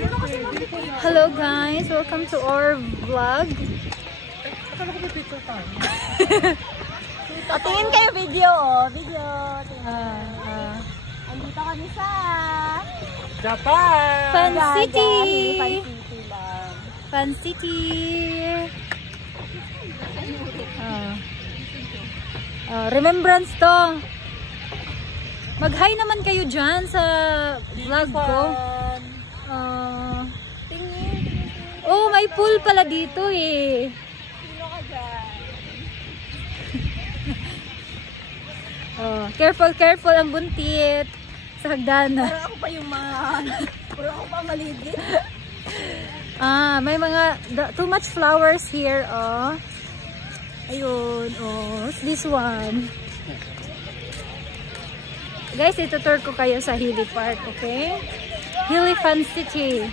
Hello guys, welcome to our vlog. Tingin kayo video, video. Andito kami sa Japan! Fun City! Fun City lang. Fun City! Remembrance to. Mag-hi naman kayo dyan sa vlog ko. Oh, may pool pala dito eh. Sino ka dyan? Careful, careful ang buntit sa hagdanan. Pero ako pa yung mga... Pero ako pa maligid. May mga too much flowers here, oh. Ayun, oh. What's this one? Guys, itutur ko kayo sa Hilly Park, okay? Hilly Fun City.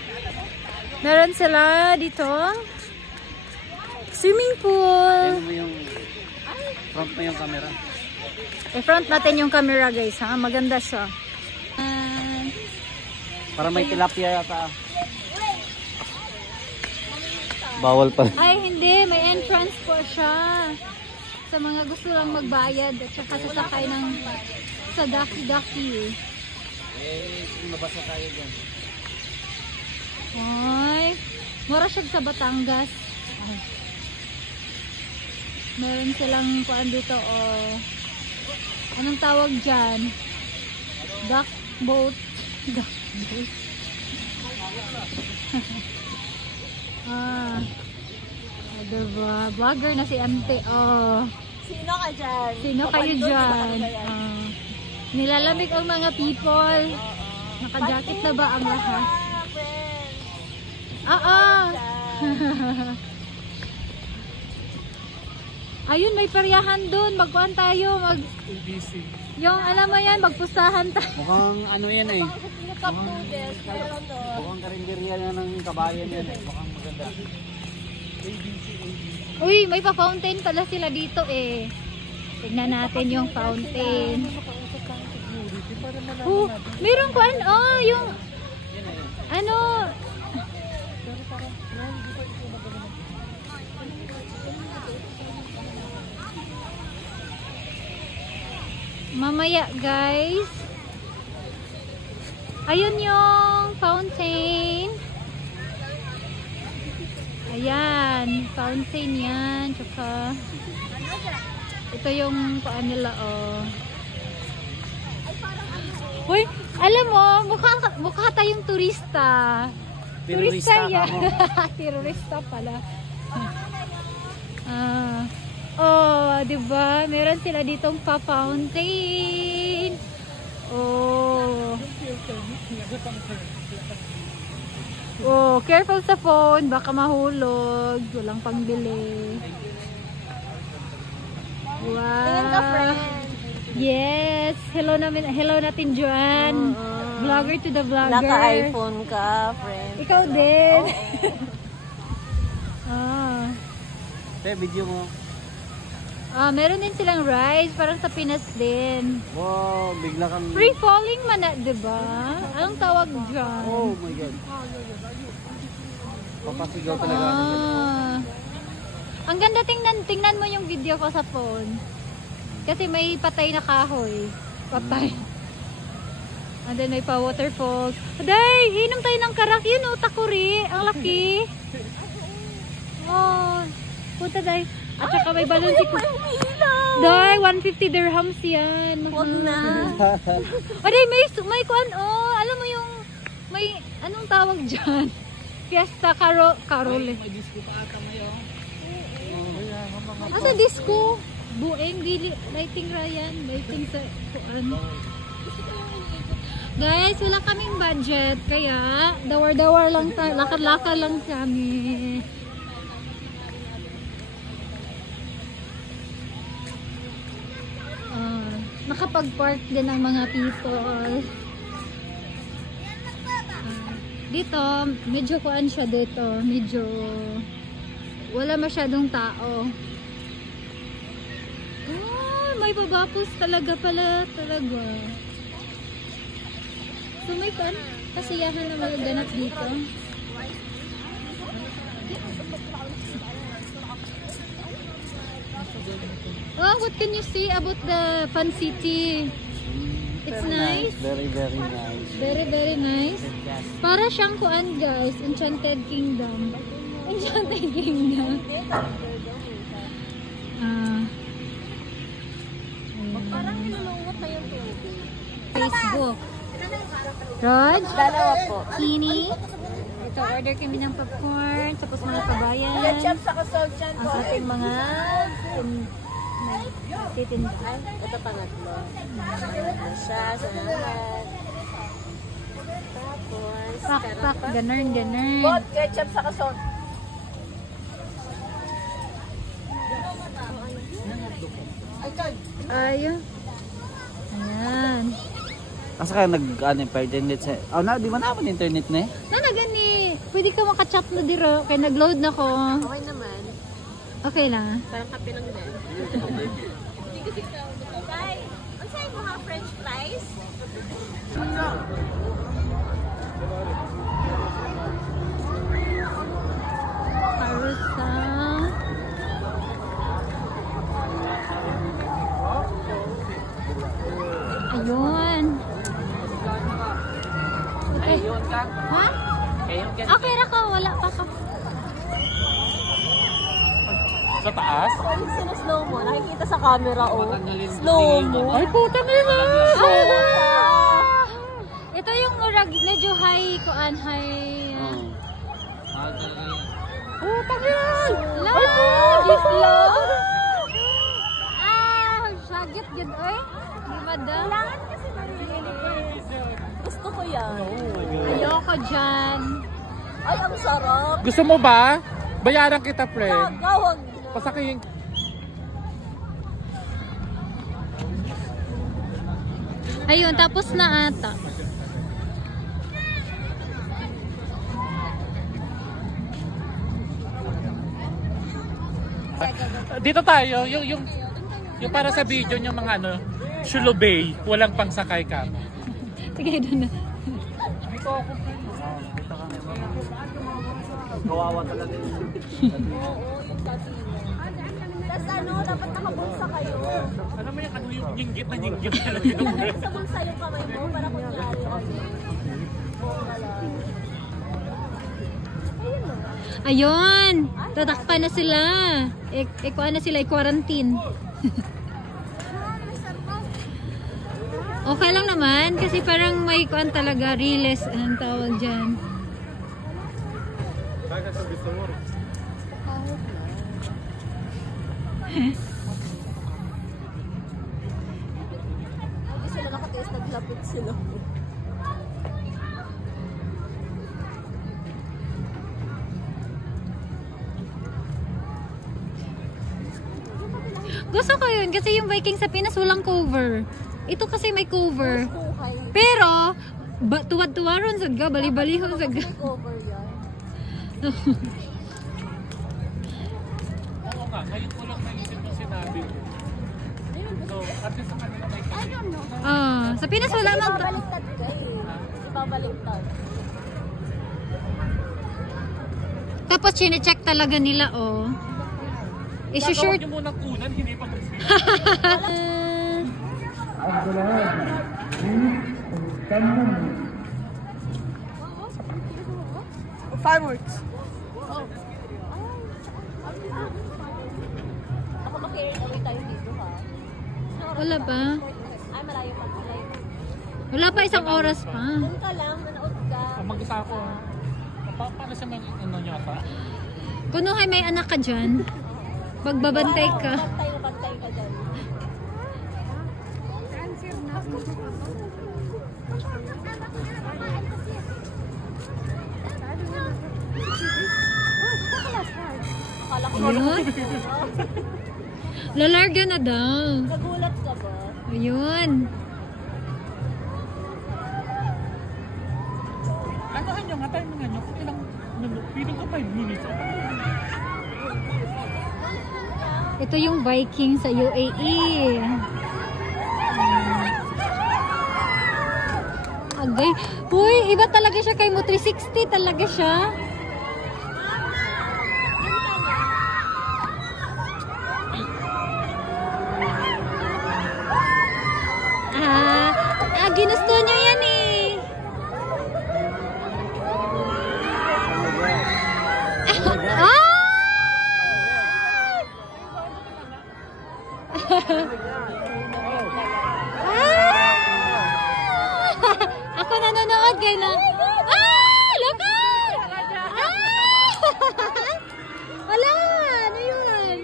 Meron sila dito swimming pool. Front mo yung camera. I-front natin yung camera, guys, ha? Maganda siya. Para may tilapia yata. Bawal pa. Ay, hindi. May entrance po siya. Sa mga gusto lang magbayad at saka sasakay ng sa Daki-Daki. Mabasa tayo dyan. Ay, mura siya sa Batangas. Ay. Meron silang kuan dito, oh. Anong tawag dyan? Duck boat. Duck boat. Diba? Vlogger na si Ante. Oh. Sino ka dyan? Sino kayo dyan? Nilalamig ang mga people. Naka-jacket na ba ang lahat? Ayun, may peryahan doon. Magkuhan tayo. ABC. Yung alam mo yan, magpustahan tayo. Mukhang ano yan eh. Cup noodles. Meron doon. Mukhang karinderya na ng kabayan yan eh. Mukhang maganda. Uy, may pa-fountain pala sila dito eh. Tignan natin yung fountain. Oh, meron kuan. Oh, yung ano. Mamaya, guys. Ayun yung fountain. Ayan, fountain yan. Tsaka ito yung paan nila, oh. Uy, alam mo, mukha tayong turista. Turista yan. Terorista pala. Oh, diba? Meron sila ditong pa-fountain. Oh. Oh, careful sa phone. Baka mahulog. Walang pangbili. Wow. Tingin ka, friend. Yes. Hello natin, Joanne. Vlogger to the vlogger. Naka-iPhone ka, friend. Ikaw din. Video mo. Meron din silang rides, parang sa Pinas din. Wow, bigla kang... Free falling man na, diba? Anong tawag dyan? Oh my God. Papasigaw talaga. Ang ganda, tingnan mo yung video ko sa phone. Kasi may patay na kahoy. Patay. And then may pa waterfalls. Aday, inom tayo ng karak. Yun o, takuri. Ang laki. Oh, punta tayo. At saka may balon si Day, 150 dirhams yan. Huwag na. Aday, may kuan, oh. Alam mo yung, may, anong tawag dyan? Fiesta Carole. May disco pa ata ngayon. Asa disco? Bueng, dili, lighting Ryan. Lighting sa kuan. Guys, wala kaming budget. Kaya, dawar-dawar lang tayo. Lakad-lakad lang kami. Nakapag-park din ang mga people. Dito, medyo kuan siya dito. Medyo wala masyadong tao. May babapos talaga pala. Talaga. So may kuan. kasiyahan na magaganap dito. Oh, what can you see about the Fun City? It's nice. Very, very nice. Very, very nice. Para siyang kuan guys, Enchanted Kingdom. Enchanted Kingdom. Parang nilulungot na yung tubig. Facebook. Rod? Dalawa po. Kini? Ito, order kami ng popcorn. Tapos mga kabayan. Ketchup sa kasog dyan po. Ang ating mga titinda. Ito pangatlo. Ito siya. Salamat. Tapos, Pak, ganun. Bot, ketchup sa kasog. Ayun. Ayan. Asa ka nag-internet sa... Oh, na, di ba naman internet na eh? Gani. Pwede ka makachat na diro. Kaya nag-load na ko. Okay naman. Okay na. Parang kape lang din. Hindi kasi ka. Bye. Ang sa'yo mo ha, french fries? Carousel. Ayun. Ayun ka? Ha? Ayun ka? Okay ra ka. Wala pa ka. Sa taas? Yung sinuslow mo, nakikita sa camera oh. Slow mo. Ay, puta nila! Ito yung medyo high kuan, high... Putang yan! Slow! Sagit yun, oy! Di ba daw? Kailangan kasi marilinis. Gusto ko yan. Ayoko dyan. Ay, ang sarap. Gusto mo ba? Bayaran kita, pre. Gawag. Pasakihin. Ayun, tapos na ata. Dito tayo, yung para sa video yung mga ano, Shulubay, walang pangsakay ka. Sige, doon na. Kawawa talaga yun. Tapos ano, dapat nakabulsa kayo. Alam mo yung ano yung nyinggit na nyinggit talaga. Sa bulsa yung kamay mo para kunyari. Ayun! Tatakpan na sila. Kuan na sila, i-quarantine. Okay lang naman, kasi parang may kuan talaga, riles, anong tawag dyan. Hindi sila nakataste, naglapit sila. Gusto ko yun, kasi yung Viking sa Pinas walang cover. Ito kasi may cover. Pero, tuwad-tuwa ron sa ga, bali-balihon sa ga. May cover yan. Oo nga, ngayon ko lang naisip yung sinabi ko. So, at least sa kanila may I don't know. Sa Pinas wala Kasi nang... babaliktad ka eh. Kasi babaliktad. Tapos chine-check talaga nila, oh. Gagawin Isusure... nyo munang kunan, hindi pa mag-sila. Fireworks. Ako mag-carry away tayo dito ha. Wala pa. Ay, malayo pa. Malayo pa. Wala pa isang oras pa. Doon ka lang, manood ka. Mag-isa ako. Paano siya ano niya pa? Kunuhay may anak ka dyan. Magbabantay ka. Pantay na pantay ka dyan. Akala ko Ayun. Lalarga na daw. nagulat ka ba? Ayun. Ano nyo nga, tayo mga nyo. Feeling ko 5 minutes. Ito yung Viking sa UAE. Day. Uy, iba talaga siya kay mo. 360 talaga siya. Ginusto niyo yan eh. Ako nanonood kayo na. Look! Wala! Ano yun?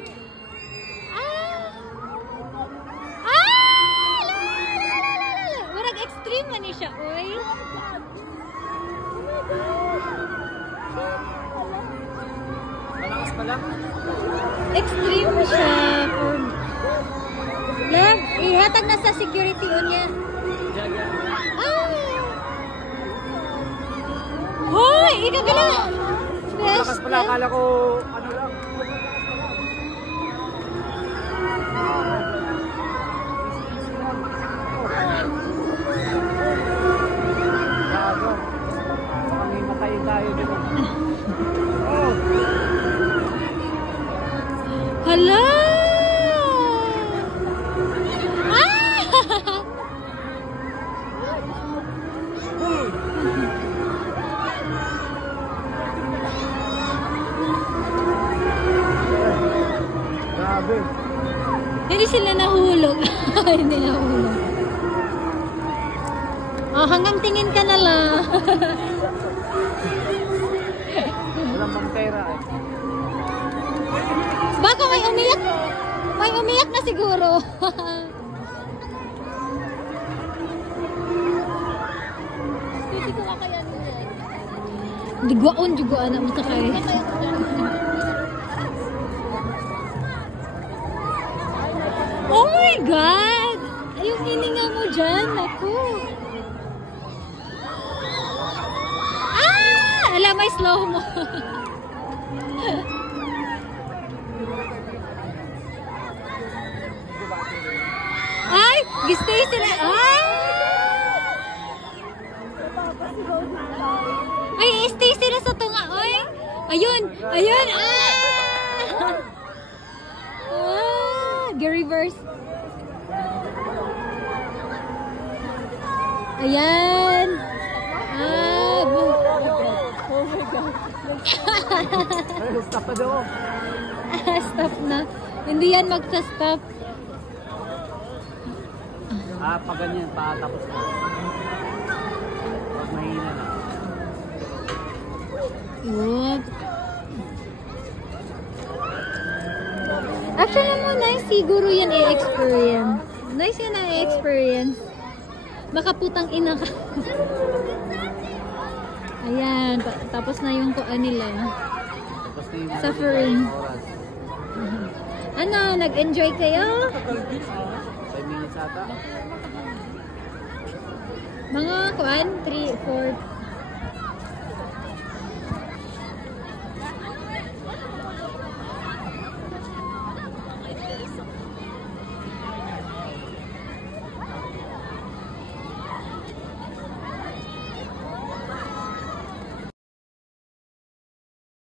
Murag extreme man siya, oy. Malakas pala. Extreme siya. Lag, ihatag na sa security on niya. Hoy, ikagala. Malakas pala, akala ko ano lang. Kami matayin tayo dito. Hala! Grabe. Hindi sila nahulog. Hindi nahulog. Oh, hanggang tingin ka na lang. Walang mang pera eh. Baka may umiyak. May umiyak na siguro. Hindi ko nga kaya nila. Digwaon juga anak mo sakay. Oh my God! Yung hininga mo dyan, naku. Alam, may slow mo. Ay! Gistay sila. Ay, stay sila sa tunga. Ay! Ayun! Ayun! Reverse. Ayan. Oh my God. Stop na daw. Stop na. Hindi yan magsa-stop. Pag ganyan, tapos na. Pag mahina na. What? Actually mo, nice siguro yan i-experience. Nice yan i-experience. Makaputang ina ka. Ayan, tapos na yung kuan nila. Tapos na yung Suffering. Ano, nag-enjoy kayo? 5 minutes ata. Mga kuan, 3, 4,